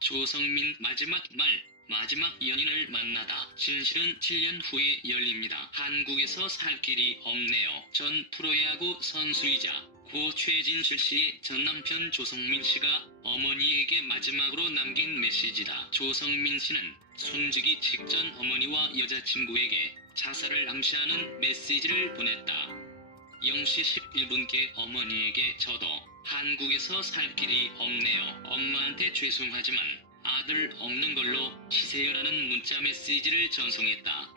조성민 마지막 말, 마지막 연인을 만나다. 진실은 7년 후에 열립니다. 한국에서 살 길이 없네요. 전 프로야구 선수이자 고 최진실 씨의 전남편 조성민 씨가 어머니에게 마지막으로 남긴 메시지다. 조성민 씨는 숨지기 직전 어머니와 여자친구에게 자살을 암시하는 메시지를 보냈다. 0시 11분께 어머니에게 저도 한국에서 살 길이 없네요. 엄마한테 죄송하지만 아들 없는 걸로 치세요라는 문자 메시지를 전송했다.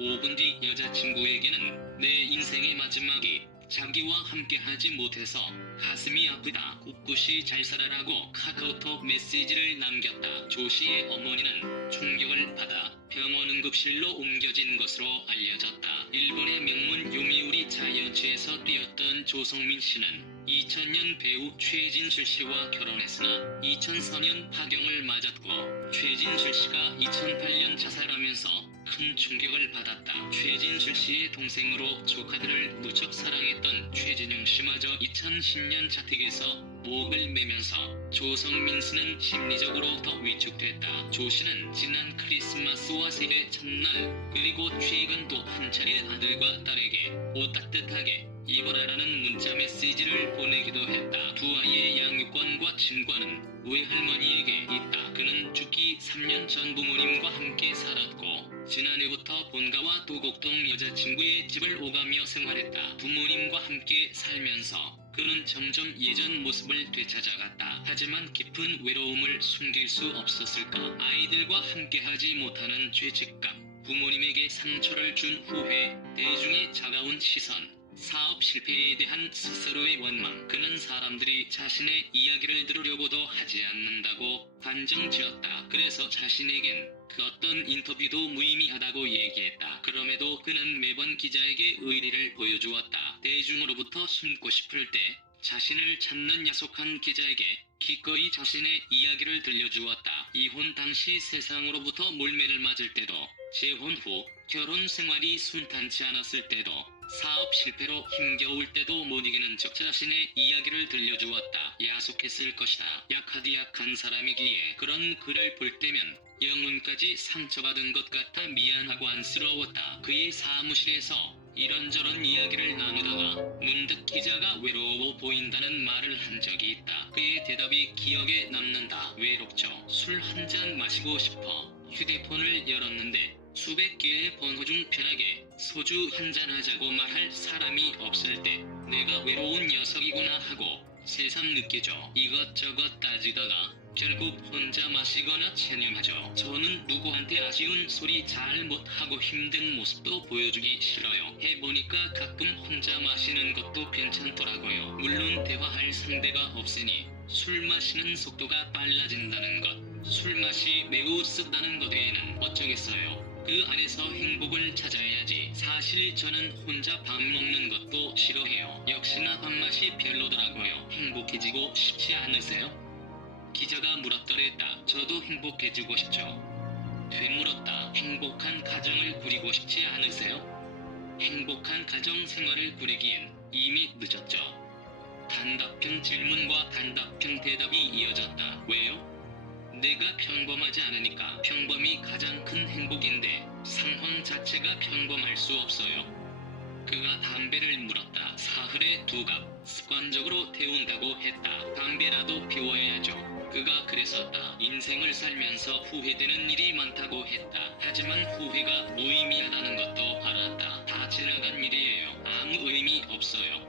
5분 뒤 여자친구에게는 내 인생의 마지막이 자기와 함께하지 못해서 가슴이 아프다. 꿋꿋이 잘 살아라고 카카오톡 메시지를 남겼다. 조 씨의 어머니는 충격을 받아 병원 응급실로 옮겨진 것으로 알려졌다. 일본의 명문 요미우리 자이언츠에서 뛰었던 조성민 씨는 2000년 배우 최진실 씨와 결혼했으나 2004년 파경을 맞았고 최진실 씨가 2008년 자살하면서 큰 충격을 받았다. 최진실 씨의 동생으로 조카들을 무척 사랑했던 최진영 씨마저 2010년 자택에서 목을 매면서 조성민 씨는 심리적으로 더 위축됐다. 조 씨는 지난 크리스마스와 새해 첫날 그리고 최근 또 한 차례 아들과 딸에게 옷 따뜻하게 입어라라는 문자 메시지를 보내기도 했다. 두 아이의 양육권과 친권은 외할머니에게 있다. 그는 죽기 3년 전 부모님과 함께 살았고 지난해부터 본가와 도곡동 여자친구의 집을 오가며 생활했다. 부모님과 함께 살면서 그는 점점 예전 모습을 되찾아갔다. 하지만 깊은 외로움을 숨길 수 없었을까? 아이들과 함께하지 못하는 죄책감, 부모님에게 상처를 준 후회, 대중의 차가운 시선, 사업 실패에 대한 스스로의 원망. 그는 사람들이 자신의 이야기를 들으려고도 하지 않는다고 단정지었다. 그래서 자신에겐 그 어떤 인터뷰도 무의미하다고 얘기했다. 그럼에도 그는 매번 기자에게 의리를 보여주었다. 대중으로부터 숨고 싶을 때 자신을 찾는 야속한 기자에게 기꺼이 자신의 이야기를 들려주었다. 이혼 당시 세상으로부터 몰매를 맞을 때도, 재혼 후 결혼 생활이 순탄치 않았을 때도, 사업 실패로 힘겨울 때도 못 이기는 적 자신의 이야기를 들려주었다. 야속했을 것이다. 약하디 약한 사람이기에 그런 글을 볼 때면 영혼까지 상처받은 것 같아 미안하고 안쓰러웠다. 그의 사무실에서 이런저런 이야기를 나누다가 문득 기자가 외로워 보인다는 말을 한 적이 있다. 그의 대답이 기억에 남는다. 외롭죠. 술 한 잔 마시고 싶어. 휴대폰을 열었는데 수백 개의 번호 중 편하게 소주 한잔 하자고 말할 사람이 없을 때 내가 외로운 녀석이구나 하고 새삼 느끼죠. 이것저것 따지다가 결국 혼자 마시거나 체념하죠. 저는 누구한테 아쉬운 소리 잘 못하고 힘든 모습도 보여주기 싫어요. 해보니까 가끔 혼자 마시는 것도 괜찮더라고요. 물론 대화할 상대가 없으니 술 마시는 속도가 빨라진다는 것, 술 맛이 매우 쓰다는 것 외에는 어쩌겠어요. 그 안에서 행복을 찾아야지. 사실 저는 혼자 밥 먹는 것도 싫어해요. 역시나 밥맛이 별로더라고요. 행복해지고 싶지 않으세요? 기자가 물었더랬다. 저도 행복해지고 싶죠. 되물었다. 행복한 가정을 꾸리고 싶지 않으세요? 행복한 가정 생활을 꾸리기엔 이미 늦었죠. 단답형 질문과 단답형 대답이 이어졌다. 왜요? 내가 평범하지 않으니까. 평범이 가장 큰 행복인데 상황 자체가 평범할 수 없어요. 그가 담배를 물었다. 사흘에 2갑 습관적으로 태운다고 했다. 담배라도 피워야죠. 그가 그랬었다. 인생을 살면서 후회되는 일이 많다고 했다. 하지만 후회가 무의미하다는 것도 알았다. 다 지나간 일이에요. 아무 의미 없어요.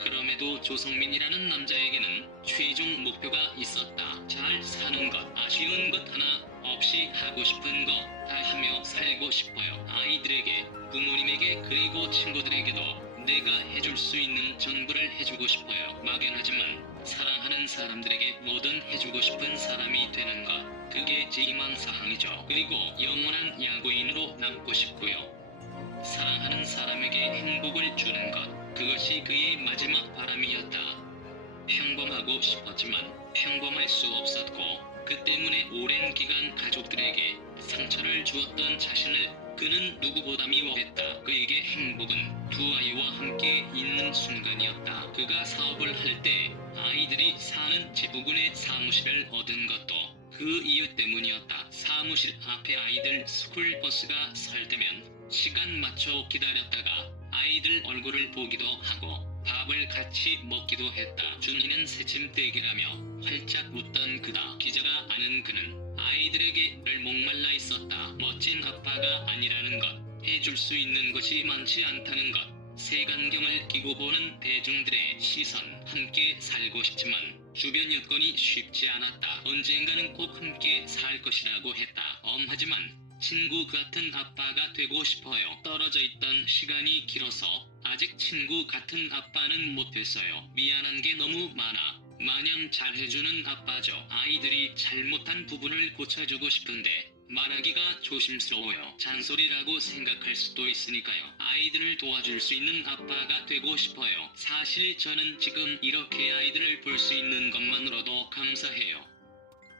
그럼에도 조성민이라는 남자에게는 최종 목표가 있었다. 잘 사는 것, 아쉬운 것 하나 없이 하고 싶은 거 다 하며 살고 싶어요. 아이들에게, 부모님에게 그리고 친구들에게도 내가 해줄 수 있는 전부를 해주고 싶어요. 막연하지만 사랑하는 사람들에게 뭐든 해주고 싶은 사람이 되는 것, 그게 제 희망사항이죠. 그리고 영원한 야구인으로 남고 싶고요. 사랑하는 사람에게 행복을 주는 것, 그것이 그의 마지막 바람이었다. 평범하고 싶었지만 평범할 수 없었고 그 때문에 오랜 기간 가족들에게 상처를 주었던 자신을 그는 누구보다 미워했다. 그에게 행복은 두 아이와 함께 있는 순간이었다. 그가 사업을 할 때 아이들이 사는 집 부근에 사무실을 얻은 것도 그 이유 때문이었다. 사무실 앞에 아이들 스쿨버스가 설 때면 시간 맞춰 기다렸다가 아이들 얼굴을 보기도 하고 밥을 같이 먹기도 했다. 준희는 새침대기라며 활짝 웃던 그다. 기자가 아는 그는 아이들에게 늘 목말라 있었다. 멋진 아빠가 아니라는 것, 해줄 수 있는 것이 많지 않다는 것, 색안경을 끼고 보는 대중들의 시선, 함께 살고 싶지만 주변 여건이 쉽지 않았다. 언젠가는 꼭 함께 살 것이라고 했다. 하지만 친구 같은 아빠가 되고 싶어요. 떨어져 있던 시간이 길어서 아직 친구 같은 아빠는 못 됐어요. 미안한 게 너무 많아. 마냥 잘해주는 아빠죠. 아이들이 잘못한 부분을 고쳐주고 싶은데 말하기가 조심스러워요. 잔소리라고 생각할 수도 있으니까요. 아이들을 도와줄 수 있는 아빠가 되고 싶어요. 사실 저는 지금 이렇게 아이들을 볼 수 있는 것만으로도 감사해요.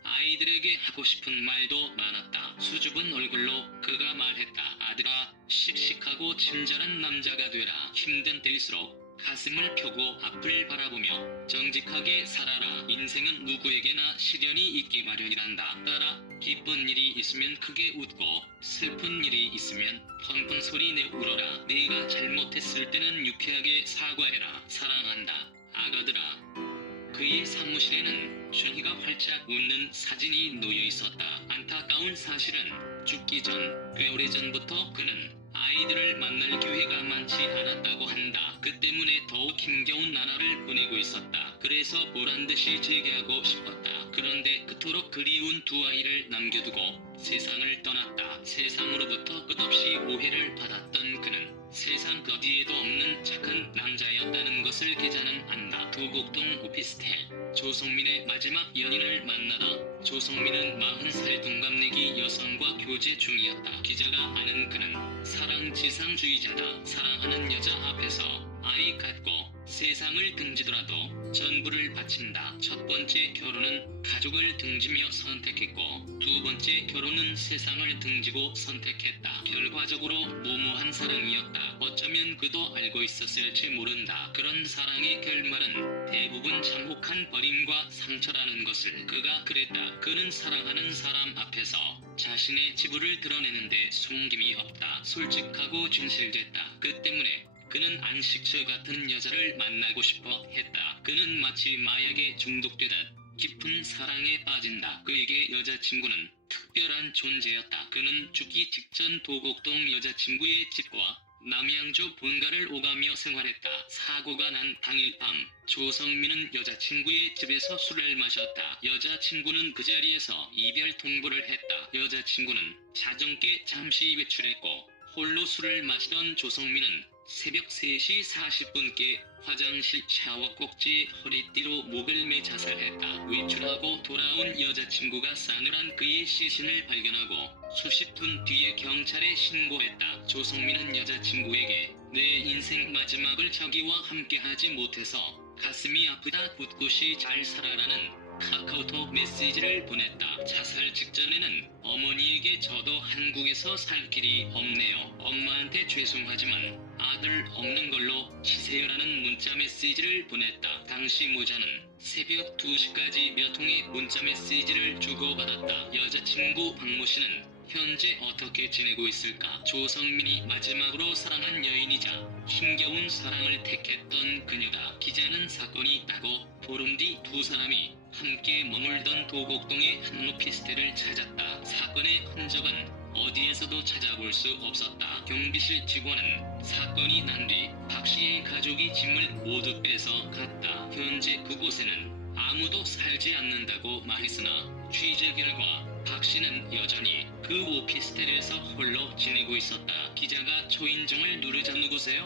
아이들에게 하고 싶은 말도 많았다. 수줍은 얼굴로 그가 말했다. 아들아, 씩씩하고 친절한 남자가 되라. 힘든 때일수록 가슴을 펴고 앞을 바라보며 정직하게 살아라. 인생은 누구에게나 시련이 있기 마련이란다. 딸아, 기쁜 일이 있으면 크게 웃고 슬픈 일이 있으면 펑펑 소리 내 울어라. 내가 잘못했을 때는 유쾌하게 사과해라. 사랑한다, 아가들아. 그의 사무실에는 준희가 활짝 웃는 사진이 놓여 있었다. 안타까운 사실은 죽기 전 꽤 오래전부터 그는 아이들을 만날 기회가 많지 않았다고 한다. 그 때문에 더욱 힘겨운 나날을 보내고 있었다. 그래서 보란듯이 재개하고 싶었다. 그런데 그토록 그리운 두 아이를 남겨두고 세상을 떠났다. 세상으로부터 끝없이 오해를 받았던 그는 세상 어디에도 없는 착한 남자였다는 것을 기자는 안다. 도곡동 오피스텔. 조성민의 마지막 연인을 만나다 조성민은 40살 동갑내기 여성과 교제 중이었다. 기자가 아는 그는 사랑지상주의자다. 사랑하는 여자 앞에서 아이 갖고 세상을 등지더라도 전부를 바친다. 첫 번째 결혼은 가족을 등지며 선택했고 두 번째 결혼은 세상을 등지고 선택했다. 결과적으로 무모한 사랑이었다. 어쩌면 그도 알고 있었을지 모른다. 그런 사랑의 결말은 대부분 참혹한 버림과 상처라는 것을 그가 그랬다. 그는 사랑하는 사람 앞에서 자신의 지부를 드러내는데 숨김이 없다. 솔직하고 진실됐다. 그 때문에 그는 안식처 같은 여자를 만나고 싶어 했다. 그는 마치 마약에 중독되듯 깊은 사랑에 빠진다. 그에게 여자친구는 특별한 존재였다. 그는 죽기 직전 도곡동 여자친구의 집과 남양주 본가를 오가며 생활했다. 사고가 난 당일 밤 조성민은 여자친구의 집에서 술을 마셨다. 여자친구는 그 자리에서 이별 통보를 했다. 여자친구는 자정께 잠시 외출했고 홀로 술을 마시던 조성민은 새벽 3시 40분께 화장실 샤워 꼭지에 허리띠로 목을 매 자살했다. 외출하고 돌아온 여자친구가 싸늘한 그의 시신을 발견하고 수십 분 뒤에 경찰에 신고했다. 조성민은 여자친구에게 내 인생 마지막을 자기와 함께하지 못해서 가슴이 아프다. 꿋꿋이 잘 살아라는 카카오톡 메시지를 보냈다. 자살 직전에는 어머니에게 저도 한국에서 살 길이 없네요. 엄마한테 죄송하지만 아들 없는 걸로 치세요라는 문자 메시지를 보냈다. 당시 모자는 새벽 2시까지 몇 통의 문자 메시지를 주고받았다. 여자친구 박모 씨는 현재 어떻게 지내고 있을까? 조성민이 마지막으로 사랑한 여인이자 힘겨운 사랑을 택했던 그녀다. 기자는 사건이 있다고 보름 뒤 두 사람이 함께 머물던 도곡동의 한 오피스텔을 찾았다. 사건의 흔적은 어디에서도 찾아볼 수 없었다. 경비실 직원은 사건이 난 뒤 박 씨의 가족이 짐을 모두 빼서 갔다. 현재 그곳에는 아무도 살지 않는다고 말했으나 취재 결과 박 씨는 여전히 그 오피스텔에서 홀로 지내고 있었다. 기자가 초인종을 누르자 누구세요?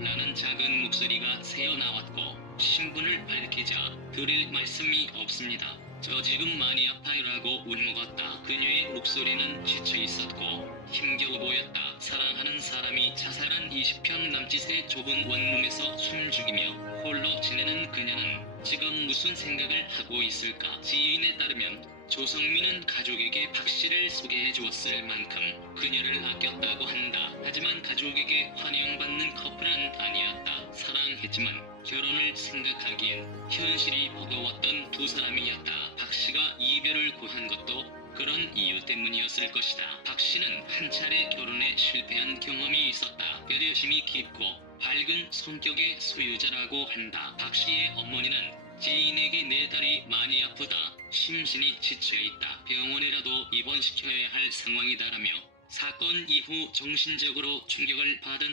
라는 작은 목소리가 새어나왔고 신분을 밝히자 드릴 말씀이 없습니다. 저 지금 많이 아파요라고 울먹었다. 그녀의 목소리는 지쳐 있었고 힘겨워 보였다. 사랑하는 사람이 자살한 20평 남짓의 좁은 원룸에서 숨죽이며 홀로 지내는 그녀는 지금 무슨 생각을 하고 있을까? 지인에 따르면 조성민은 가족에게 박 씨를 소개해 주었을 만큼 그녀를 아꼈다고 한다. 하지만 가족에게 환영받는 커플은 아니었다. 사랑했지만 결혼을 생각하기엔 현실이 버거웠던 두 사람이었다. 박 씨가 이별을 고한 것도 그런 이유 때문이었을 것이다. 박 씨는 한 차례 결혼에 실패한 경험이 있었다. 배려심이 깊고 밝은 성격의 소유자라고 한다. 박 씨의 어머니는 지인에게 내 딸이 많이 아프다. 심신이 지쳐있다. 병원에라도 입원시켜야 할 상황이다라며 사건 이후 정신적으로 충격을 받은